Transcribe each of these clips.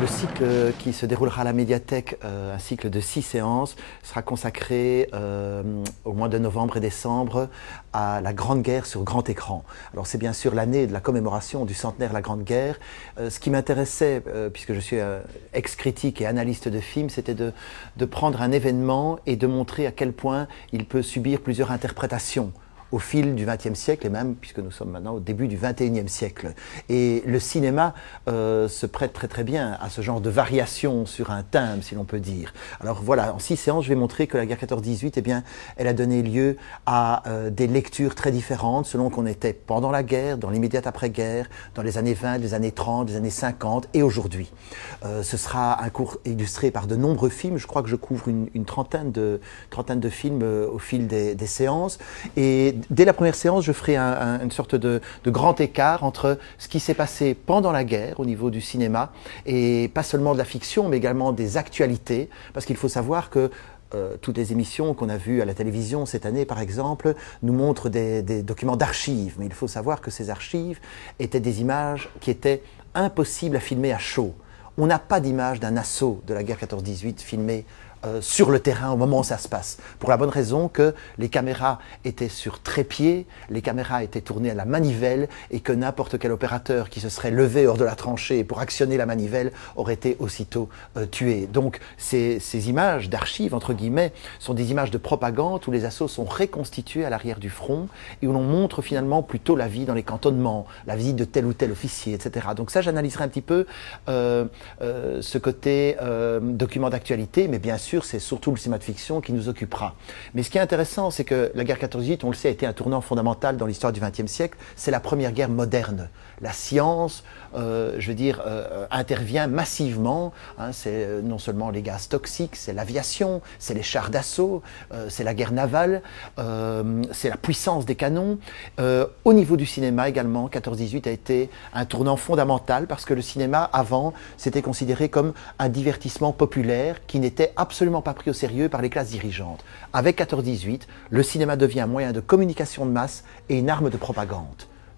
Le cycle qui se déroulera à la médiathèque, un cycle de 6 séances, sera consacré au mois de novembre et décembre à la Grande Guerre sur grand écran. Alors c'est bien sûr l'année de la commémoration du centenaire de la Grande Guerre. Ce qui m'intéressait, puisque je suis ex-critique et analyste de films, c'était de prendre un événement et de montrer à quel point il peut subir plusieurs interprétations au fil du XXe siècle et même, puisque nous sommes maintenant au début du XXIe siècle. Et le cinéma se prête très très bien à ce genre de variation sur un thème, si l'on peut dire. Alors voilà, en 6 séances, je vais montrer que la guerre 14-18, eh bien, elle a donné lieu à des lectures très différentes selon qu'on était pendant la guerre, dans l'immédiate après-guerre, dans les années 20, les années 30, les années 50 et aujourd'hui. Ce sera un cours illustré par de nombreux films. Je crois que je couvre une trentaine de films au fil des séances. Et dès la première séance, je ferai une sorte de grand écart entre ce qui s'est passé pendant la guerre au niveau du cinéma, et pas seulement de la fiction, mais également des actualités, parce qu'il faut savoir que toutes les émissions qu'on a vues à la télévision cette année, par exemple, nous montrent des documents d'archives, mais il faut savoir que ces archives étaient des images qui étaient impossibles à filmer à chaud. On n'a pas d'image d'un assaut de la guerre 14-18 filmé sur le terrain au moment où ça se passe, pour la bonne raison que les caméras étaient sur trépied, les caméras étaient tournées à la manivelle, et que n'importe quel opérateur qui se serait levé hors de la tranchée pour actionner la manivelle aurait été aussitôt tué. Donc ces images d'archives, entre guillemets, sont des images de propagande où les assauts sont reconstitués à l'arrière du front et où l'on montre finalement plutôt la vie dans les cantonnements, la visite de tel ou tel officier, etc. Donc ça, j'analyserai un petit peu ce côté document d'actualité, mais bien sûr, c'est surtout le cinéma de fiction qui nous occupera. Mais ce qui est intéressant, c'est que la guerre 14-18, on le sait, a été un tournant fondamental dans l'histoire du XXe siècle. C'est la première guerre moderne. La science, je veux dire, intervient massivement. Hein, c'est non seulement les gaz toxiques, c'est l'aviation, c'est les chars d'assaut, c'est la guerre navale, c'est la puissance des canons. Au niveau du cinéma également, 14-18 a été un tournant fondamental parce que le cinéma, avant, c'était considéré comme un divertissement populaire qui n'était absolument pas pris au sérieux par les classes dirigeantes. Avec 14-18, le cinéma devient un moyen de communication de masse et une arme de propagande.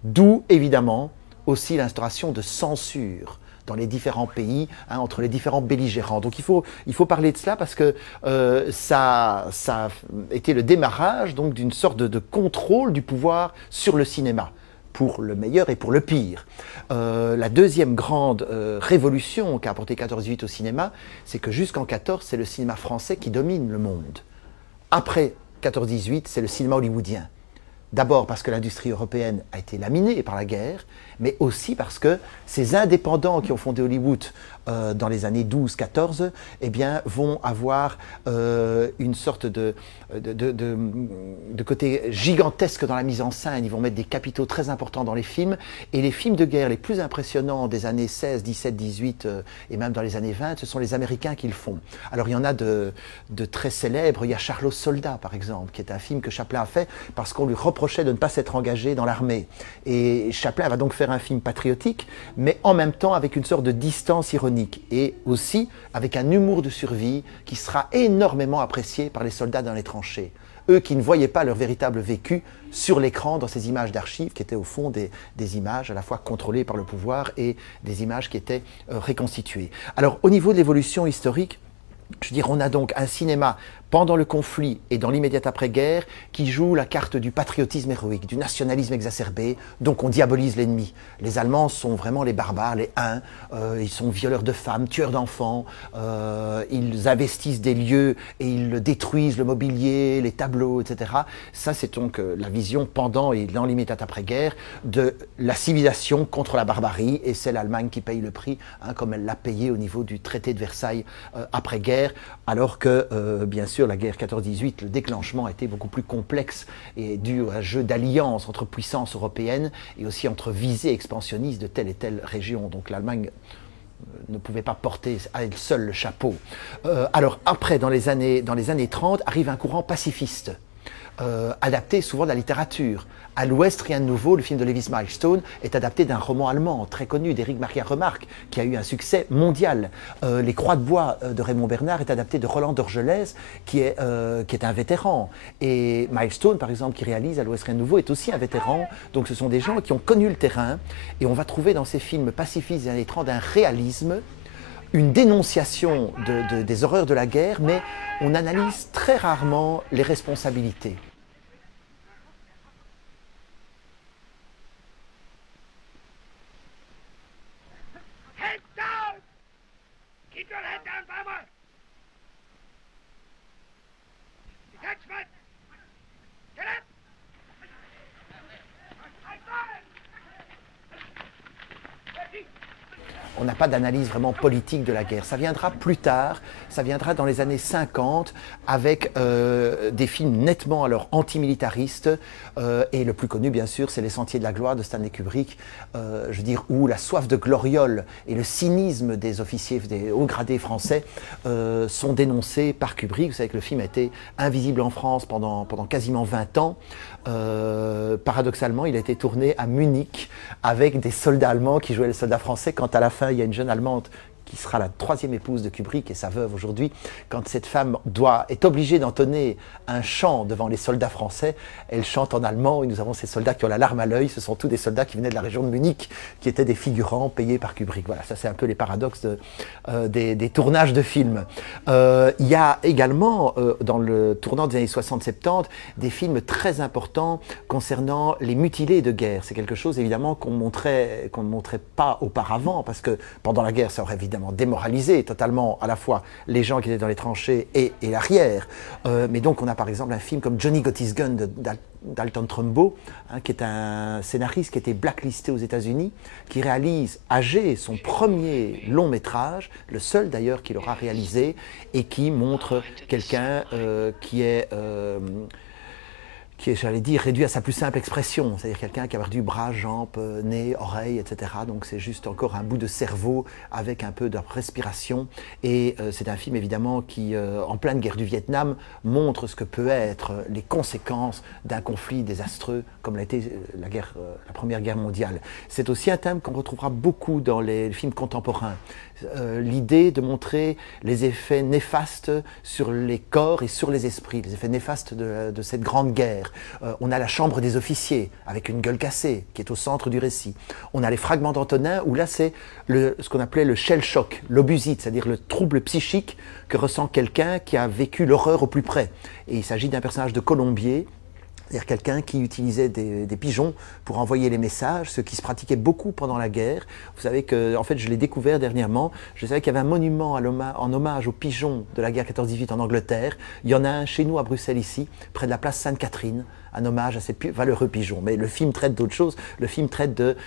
D'où, évidemment, aussi l'instauration de censure dans les différents pays, hein, entre les différents belligérants. Donc il faut parler de cela parce que ça a été le démarrage d'une sorte de contrôle du pouvoir sur le cinéma, pour le meilleur et pour le pire. La deuxième grande révolution qu'a apporté 14-18 au cinéma, c'est que jusqu'en 14, c'est le cinéma français qui domine le monde. Après 14-18, c'est le cinéma hollywoodien. D'abord parce que l'industrie européenne a été laminée par la guerre, mais aussi parce que ces indépendants qui ont fondé Hollywood dans les années 12-14, eh bien, vont avoir une sorte de côté gigantesque dans la mise en scène. Ils vont mettre des capitaux très importants dans les films. Et les films de guerre les plus impressionnants des années 16, 17, 18 et même dans les années 20, ce sont les Américains qui le font. Alors il y en a de très célèbres. Il y a Charlos Soldat, par exemple, qui est un film que Chaplin a fait parce qu'on lui reprochait de ne pas s'être engagé dans l'armée. Et Chaplin va donc faire un film patriotique, mais en même temps avec une sorte de distance ironique et aussi avec un humour de survie qui sera énormément apprécié par les soldats dans les tranchées. Eux qui ne voyaient pas leur véritable vécu sur l'écran dans ces images d'archives qui étaient au fond des images à la fois contrôlées par le pouvoir et des images qui étaient reconstituées. Alors au niveau de l'évolution historique, je veux dire, on a donc un cinéma pendant le conflit et dans l'immédiate après-guerre qui joue la carte du patriotisme héroïque, du nationalisme exacerbé, donc on diabolise l'ennemi. Les Allemands sont vraiment les barbares, les Huns, ils sont violeurs de femmes, tueurs d'enfants, ils investissent des lieux et ils détruisent le mobilier, les tableaux, etc. Ça, c'est donc la vision pendant et dans l'immédiate après-guerre de la civilisation contre la barbarie, et c'est l'Allemagne qui paye le prix, hein, comme elle l'a payé au niveau du traité de Versailles après-guerre, alors que, bien sûr, la guerre 14-18, le déclenchement a été beaucoup plus complexe et dû à un jeu d'alliance entre puissances européennes et aussi entre visées expansionnistes de telle et telle région. Donc l'Allemagne ne pouvait pas porter à elle seule le chapeau. Alors après, dans les années 30, arrive un courant pacifiste, adapté souvent de la littérature. À l'Ouest, rien de nouveau, le film de Lewis Milestone est adapté d'un roman allemand très connu d'Éric Maria Remarque, qui a eu un succès mondial. Les Croix de bois de Raymond Bernard est adapté de Roland d'Orgelès, qui est un vétéran. Et Milestone, par exemple, qui réalise À l'Ouest, rien de nouveau, est aussi un vétéran. Donc ce sont des gens qui ont connu le terrain. Et on va trouver dans ces films pacifistes des années 30 un réalisme une dénonciation des horreurs de la guerre, mais on analyse très rarement les responsabilités. Head down! Keep your head down, farmer! Detachment! Get up! On n'a pas d'analyse vraiment politique de la guerre. Ça viendra plus tard, ça viendra dans les années 50 avec des films nettement alors antimilitaristes et le plus connu bien sûr c'est Les Sentiers de la gloire de Stanley Kubrick, je veux dire où la soif de gloriole et le cynisme des officiers, des hauts gradés français sont dénoncés par Kubrick. Vous savez que le film a été invisible en France pendant quasiment 20 ans. Paradoxalement, il a été tourné à Munich avec des soldats allemands qui jouaient les soldats français, quand à la fin il y a une jeune Allemande qui sera la troisième épouse de Kubrick et sa veuve aujourd'hui, quand cette femme est obligée d'entonner un chant devant les soldats français, elle chante en allemand et nous avons ces soldats qui ont la larme à l'œil. Ce sont tous des soldats qui venaient de la région de Munich, qui étaient des figurants payés par Kubrick. Voilà, ça c'est un peu les paradoxes des tournages de films. Il y a également, dans le tournant des années 60-70, des films très importants concernant les mutilés de guerre. C'est quelque chose évidemment qu'on ne montrait pas auparavant, parce que pendant la guerre, ça aurait évidemment démoralisé totalement à la fois les gens qui étaient dans les tranchées et l'arrière. Mais donc on a par exemple un film comme Johnny Got His Gun d'Alton Trumbo, qui est un scénariste qui a été blacklisté aux États-Unis, qui réalise âgé son premier long métrage, le seul d'ailleurs qu'il aura réalisé, et qui montre quelqu'un qui est, j'allais dire, réduit à sa plus simple expression, c'est-à-dire quelqu'un qui a perdu bras, jambes, nez, oreilles, etc. Donc c'est juste encore un bout de cerveau avec un peu de respiration. Et c'est un film évidemment qui, en pleine guerre du Vietnam, montre ce que peut être les conséquences d'un conflit désastreux comme l'a été la Première Guerre mondiale. C'est aussi un thème qu'on retrouvera beaucoup dans les films contemporains. L'idée de montrer les effets néfastes sur les corps et sur les esprits, les effets néfastes de cette grande guerre. On a la chambre des officiers avec une gueule cassée qui est au centre du récit. On a les fragments d'Antonin où là c'est ce qu'on appelait le shell shock, l'obusite, c'est-à-dire le trouble psychique que ressent quelqu'un qui a vécu l'horreur au plus près. Et il s'agit d'un personnage de Colombier, c'est-à-dire quelqu'un qui utilisait des pigeons pour envoyer les messages, ce qui se pratiquait beaucoup pendant la guerre. Vous savez que, en fait, je l'ai découvert dernièrement, je savais qu'il y avait un monument en hommage aux pigeons de la guerre 14-18 en Angleterre. Il y en a un chez nous à Bruxelles ici, près de la place Sainte-Catherine, un hommage à ces valeureux pigeons. Mais le film traite d'autre chose, le film traite de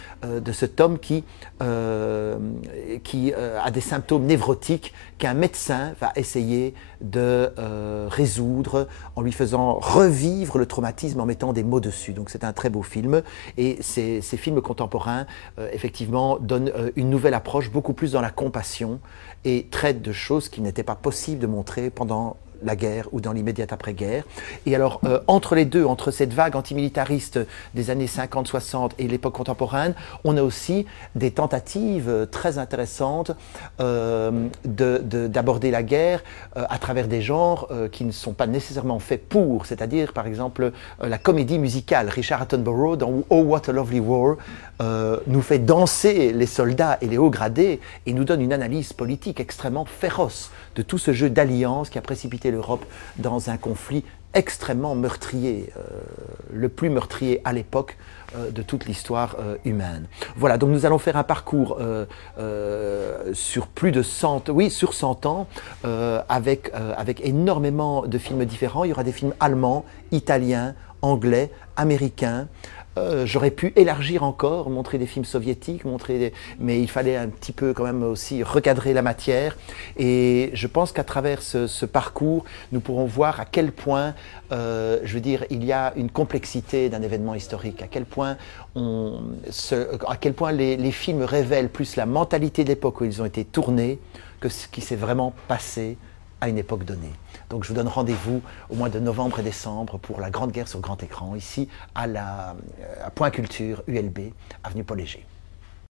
cet homme qui a des symptômes névrotiques qu'un médecin va essayer de résoudre en lui faisant revivre le traumatisme en mettant des mots dessus. Donc c'est un très beau film et ces films contemporains effectivement donnent une nouvelle approche beaucoup plus dans la compassion et traitent de choses qui n'étaient pas possibles de montrer pendant la guerre ou dans l'immédiate après-guerre. Et alors, entre les deux, entre cette vague antimilitariste des années 50-60 et l'époque contemporaine, on a aussi des tentatives très intéressantes d'aborder la guerre à travers des genres qui ne sont pas nécessairement faits pour, c'est-à-dire, par exemple, la comédie musicale. Richard Attenborough, dans Oh, What a Lovely War, nous fait danser les soldats et les hauts gradés et nous donne une analyse politique extrêmement féroce de tout ce jeu d'alliance qui a précipité l'Europe dans un conflit extrêmement meurtrier, le plus meurtrier à l'époque de toute l'histoire humaine. Voilà, donc nous allons faire un parcours sur plus de 100 ans, avec énormément de films différents. Il y aura des films allemands, italiens, anglais, américains. J'aurais pu élargir encore, montrer des films soviétiques, mais il fallait un petit peu quand même aussi recadrer la matière. Et je pense qu'à travers ce parcours, nous pourrons voir à quel point, je veux dire, il y a une complexité d'un événement historique, à quel point les films révèlent plus la mentalité de l'époque où ils ont été tournés que ce qui s'est vraiment passé à une époque donnée. Donc je vous donne rendez-vous au mois de novembre et décembre pour la Grande Guerre sur grand écran, ici à Point Culture, ULB, avenue Paul Léger.